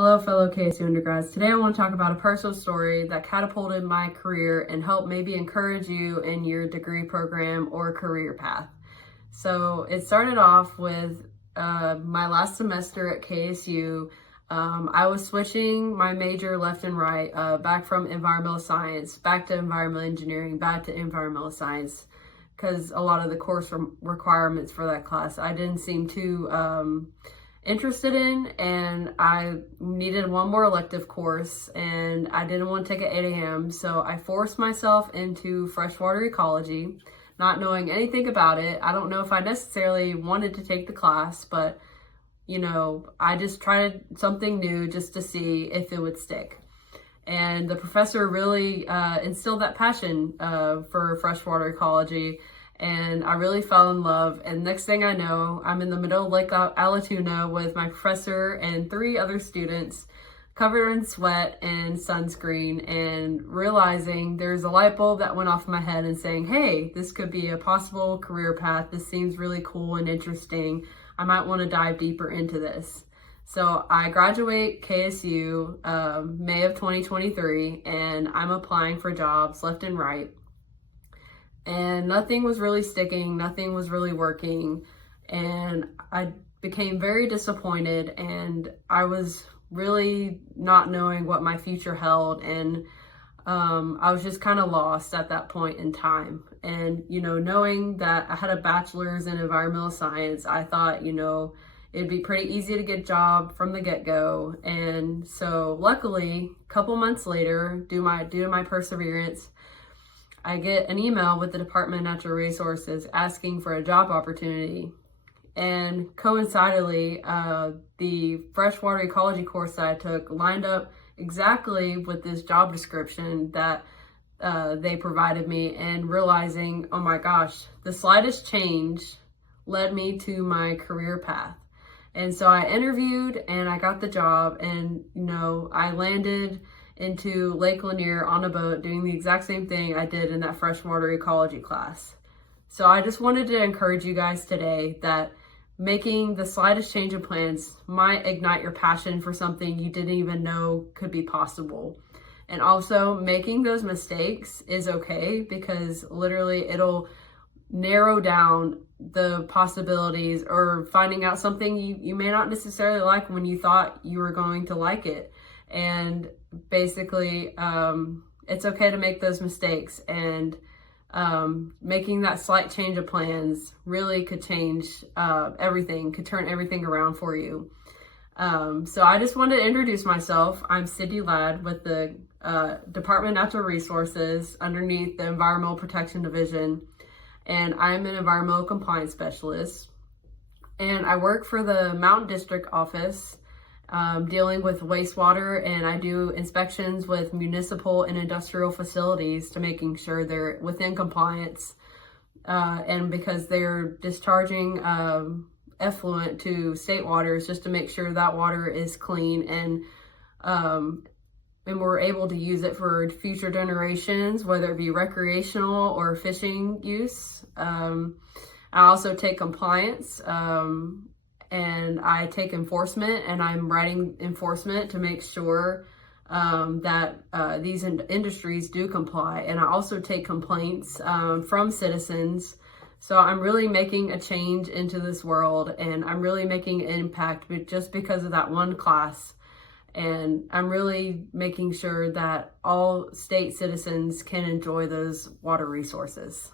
Hello, fellow KSU undergrads. Today I want to talk about a personal story that catapulted my career and helped maybe encourage you in your degree program or career path. So it started off with my last semester at KSU. I was switching my major left and right, back from environmental science, back to environmental engineering, back to environmental science, because a lot of the course requirements for that class I didn't seem too interested in, and I needed one more elective course and I didn't want to take at 8 a.m. So I forced myself into freshwater ecology, not knowing anything about it. I don't know if I necessarily wanted to take the class, but I just tried something new just to see if it would stick. And the professor really instilled that passion for freshwater ecology, and I really fell in love. And next thing I know, I'm in the middle of Lake Allatoona with my professor and 3 other students, covered in sweat and sunscreen, and realizing there's a light bulb that went off in my head and saying, hey, this could be a possible career path. This seems really cool and interesting. I might want to dive deeper into this. So I graduate KSU May of 2023, and I'm applying for jobs left and right. And nothing was really sticking, nothing was really working. And I became very disappointed, and I was really not knowing what my future held. And I was just kind of lost at that point in time. And, knowing that I had a bachelor's in environmental science, I thought, it'd be pretty easy to get a job from the get-go. And so luckily, a couple months later, due to my perseverance, I get an email with the Department of Natural Resources asking for a job opportunity. And coincidentally, the freshwater ecology course that I took lined up exactly with this job description that they provided me, and realizing, oh my gosh, the slightest change led me to my career path. And so I interviewed and I got the job, and I landed into Lake Lanier on a boat doing the exact same thing I did in that freshwater ecology class. So I just wanted to encourage you guys today that making the slightest change of plans might ignite your passion for something you didn't even know could be possible. And also, making those mistakes is okay, because literally it'll narrow down the possibilities, or finding out something you may not necessarily like when you thought you were going to like it. And basically, it's okay to make those mistakes, and making that slight change of plans really could change everything, could turn everything around for you. So I just wanted to introduce myself. I'm Sydni Ladd with the Department of Natural Resources underneath the Environmental Protection Division, and I'm an environmental compliance specialist. And I work for the Mountain District office, dealing with wastewater, and I do inspections with municipal and industrial facilities to making sure they're within compliance, and because they're discharging effluent to state waters, just to make sure that water is clean, and we're able to use it for future generations, whether it be recreational or fishing use. I also take compliance, and I take enforcement, and I'm writing enforcement to make sure that these industries do comply. And I also take complaints from citizens. So I'm really making a change into this world, and I'm really making an impact just because of that one class. And I'm really making sure that all state citizens can enjoy those water resources.